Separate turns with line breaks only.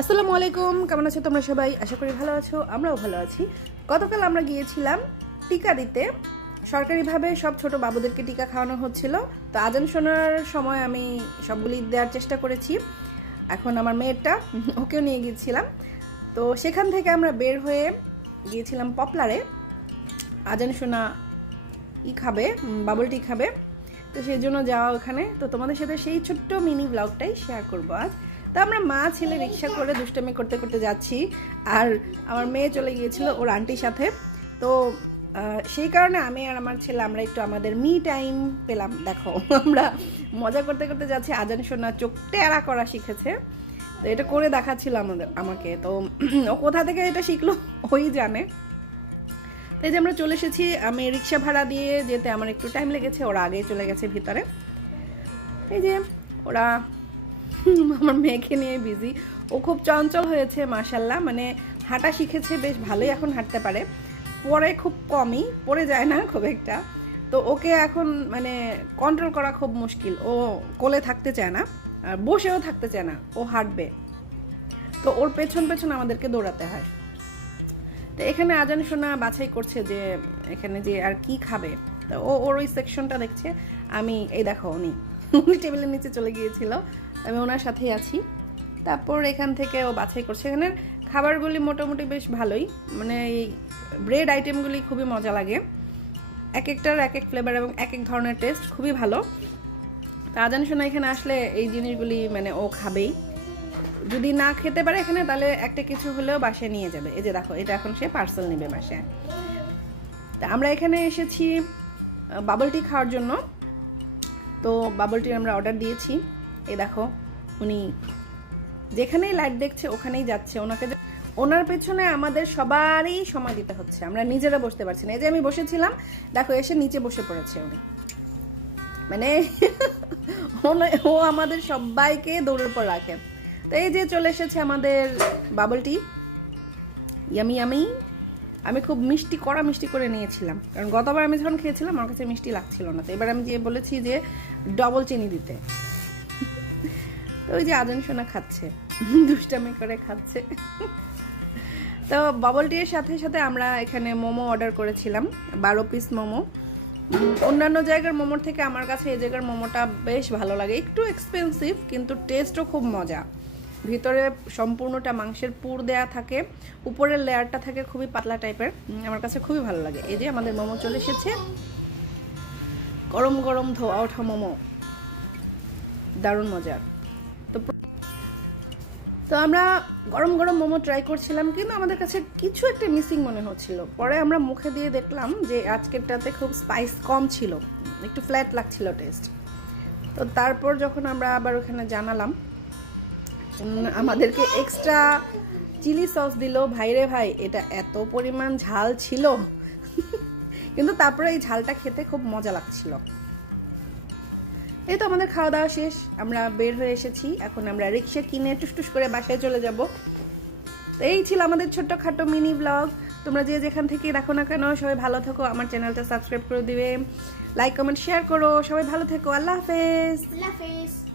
আসসালামু আলাইকুম, কেমন আছো তোমরা সবাই? আশা করি ভালো আছো, আমরাও ভালো আছি। গতকাল আমরা গিয়েছিলাম টিকা দিতে। সরকারিভাবে সব ছোট বাবুদেরকে টিকা খাওয়ানো হচ্ছিল। তো আজান শোনার সময় আমি সবগুলি দেওয়ার চেষ্টা করেছি। এখন আমার মেয়েরটা, ওকেও নিয়ে গিয়েছিলাম। তো সেখান থেকে আমরা বের হয়ে গিয়েছিলাম পপলারে। আজান শোনা ই খাবে বাবল টি খাবে। তো সেই জন্য যাওয়া ওখানে। তো তোমাদের সাথে সেই ছোট্ট মিনি ব্লগটাই শেয়ার করব আজ। তো আমরা মা, ছেলে রিক্সা করে দুষ্টামি করতে করতে যাচ্ছি। আর আমার মেয়ে চলে গিয়েছিল ওর আন্টির সাথে। তো সেই কারণে আমি আর আমার ছেলে আমরা একটু আমাদের মি টাইম পেলাম। দেখো, আমরা মজা করতে করতে যাচ্ছি। আজান শোনা চোখ টেরা করা শিখেছে। তো এটা করে দেখাচ্ছিল আমাদের, আমাকে। তো, ও কোথা থেকে এটা শিখলো? ওই জানে। তো এই যে আমরা চলে এসেছি, আমি রিক্সা ভাড়া দিয়ে যেতে আমার একটু টাইম লেগেছে, ওরা আগেই চলে গেছে ভিতরে। এই যে ওরা আমার মেয়েকে নিয়ে বিজি ও খুব চঞ্চল হয়েছে মাসাল্লাহ মানে হাঁটা শিখেছে বেশ ভালোই এখন হাঁটতে পারে। পরে খুব কমই, পড়ে যায় না খুব একটা। তো ওকে এখন মানে কন্ট্রোল করা খুব মুশকিল। ও কোলে থাকতে চায় না, আর বসেও থাকতে চায় না, ও হাঁটবে। তো ওর পেছন পেছন আমাদেরকে দৌড়াতে হয়। তো এখানে আজান সোনা বাছাই করছে যে, এখানে যে আর কি খাবে। তো ও, ওর ওই সেকশনটা দেখছে। আমি, এই দেখো উনি। টেবিলের নিচে চলে গিয়েছিল আমি ওনার সাথেই আছি। তারপর এখান থেকে ও বাছাই করছে। এখানে খাবারগুলি মোটামুটি বেশ ভালোই। মানে এই ব্রেড আইটেমগুলি খুবই মজা লাগে। এক একটার এক এক ফ্লেভার এবং এক এক ধরনের টেস্ট খুবই ভালো। তা আজান সোনা এখানে আসলে এই জিনিসগুলি মানে ও খাবেই। যদি না খেতে পারে এখানে, তাহলে একটা কিছু হলেও বাসায় নিয়ে যাবে। এই যে দেখো, এটা এখন সে পার্সেল নেবে বাসায়। তা আমরা এখানে এসেছি বাবল টি খাওয়ার জন্য। তো বাবল টি আমরা অর্ডার দিয়েছি। এ দেখো, উনি যেখানেই লাইট দেখছে, ওখানেই যাচ্ছে। ওনাকে ওনার পেছনে আমাদের সবারই সময় দিতে হচ্ছে। আমরা নিজেরা বসতে পারছি না। এই যে আমি বসেছিলাম, দেখো এসে নিচে বসে পড়েছে উনি। মানে ও আমাদের সবাইকে দৌড়ের পর রাখে। তো এই যে চলে এসেছে আমাদের বাবল টি ইয়ামি ইয়ামি আমি খুব মিষ্টি, কড়া মিষ্টি করে নিয়েছিলাম। কারণ গতবার আমি যখন খেয়েছিলাম, আমার কাছে মিষ্টি লাগছিল না। তো এবার আমি যে বলেছি যে ডবল চিনি দিতে। তো ওই যে আজন সোনা খাচ্ছে, দুষ্টামি করে খাচ্ছে। তো বাবল টিয়ের সাথে সাথে আমরা এখানে মোমো অর্ডার করেছিলাম, বারো পিস মোমো। অন্যান্য জায়গার মোমোর থেকে আমার কাছে এই জায়গার মোমোটা বেশ ভালো লাগে। একটু এক্সপেন্সিভ কিন্তু টেস্টও খুব মজা। ভিতরে সম্পূর্ণটা মাংসের পুর দেয়া থাকে, উপরের লেয়ারটা থাকে খুবই পাতলা টাইপের। আমার কাছে খুবই ভালো লাগে। এই যে আমাদের মোমো চলে এসেছে। গরম গরম ধোয়া ওঠা মোমো। দারুণ মজার। তো তো আমরা গরম গরম মোমো ট্রাই করছিলাম, কিন্তু আমাদের কাছে কিছু একটা মিসিং মনে হচ্ছিল। পরে আমরা মুখে দিয়ে দেখলাম যে আজকেরটাতে খুব স্পাইস কম ছিল। একটু ফ্ল্যাট লাগছিল টেস্ট তো তারপর যখন আমরা আবার ওখানে জানালাম আমাদেরকে এক্সট্রা চিলি সস দিল। ভাইরে ভাই, এটা এত পরিমাণ ঝাল ছিল। কিন্তু তারপরে এই ঝালটা খেতে খুব মজা লাগছিল। এই তো আমাদের খাওয়া দাওয়া শেষ। আমরা বের হয়ে এসেছি। এখন আমরা রিক্সা কিনে টুসটুস করে বাসায় চলে যাব। এই ছিল আমাদের ছোট্টখাটো মিনি ব্লগ। তোমরা যে যেখান থেকে দেখো না কেন, সবাই ভালো থেকো। আমার চ্যানেলটা সাবস্ক্রাইব করে দিবে। লাইক কমেন্ট শেয়ার করো। সবাই ভালো থেকো। আল্লাহ হাফেজ।
আল্লাহ হাফেজ।